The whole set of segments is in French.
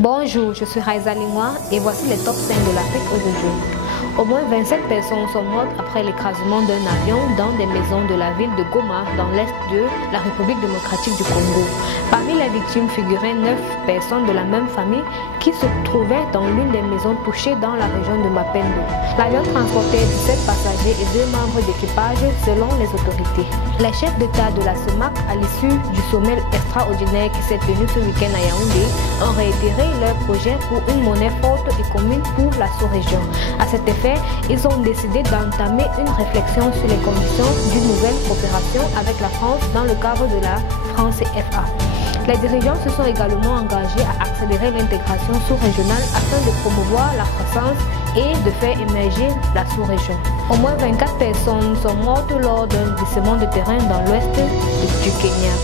Bonjour, je suis Raïza Lingwa et voici les top 5 de l'Afrique aujourd'hui. Au moins 27 personnes sont mortes après l'écrasement d'un avion dans des maisons de la ville de Goma dans l'est de la République démocratique du Congo. Parmi les victimes figuraient 9 personnes de la même famille qui se trouvaient dans l'une des maisons touchées dans la région de Mapendo. L'avion transportait 17 passagers et 2 membres d'équipage selon les autorités. Les chefs d'État de la CEMAC, à l'issue du sommet extraordinaire qui s'est tenu ce week-end à Yaoundé, ont réitéré leur projet pour une monnaie forte et commune pour la sous-région. À cet effet, ils ont décidé d'entamer une réflexion sur les conditions d'une nouvelle coopération avec la France dans le cadre de la France-CFA. Les dirigeants se sont également engagés à accélérer l'intégration sous-régionale afin de promouvoir la croissance et de faire émerger la sous-région. Au moins 24 personnes sont mortes lors d'un glissement de terrain dans l'ouest du Kenya.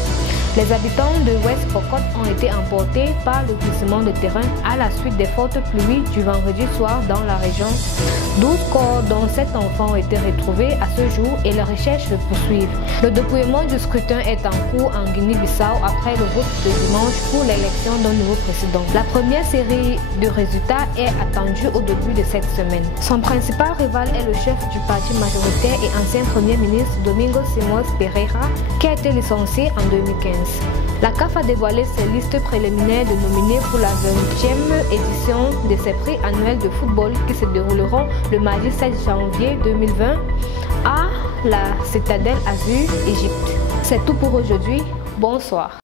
Les habitants de West Pokot ont été emportés par le glissement de terrain à la suite des fortes pluies du vendredi soir dans la région. 12 corps dont 7 enfants ont été retrouvés à ce jour et les recherches se poursuivent. Le dépouillement du scrutin est en cours en Guinée-Bissau après le vote de dimanche pour l'élection d'un nouveau président. La première série de résultats est attendue au début de cette semaine. Son principal rival est le chef du parti majoritaire et ancien premier ministre Domingos Simões Pereira qui a été licencié en 2015. La CAF a dévoilé ses listes préliminaires de nominés pour la 20e édition de ses prix annuels de football qui se dérouleront le mardi 7 janvier 2020 à la Citadelle Azur, Égypte. C'est tout pour aujourd'hui. Bonsoir.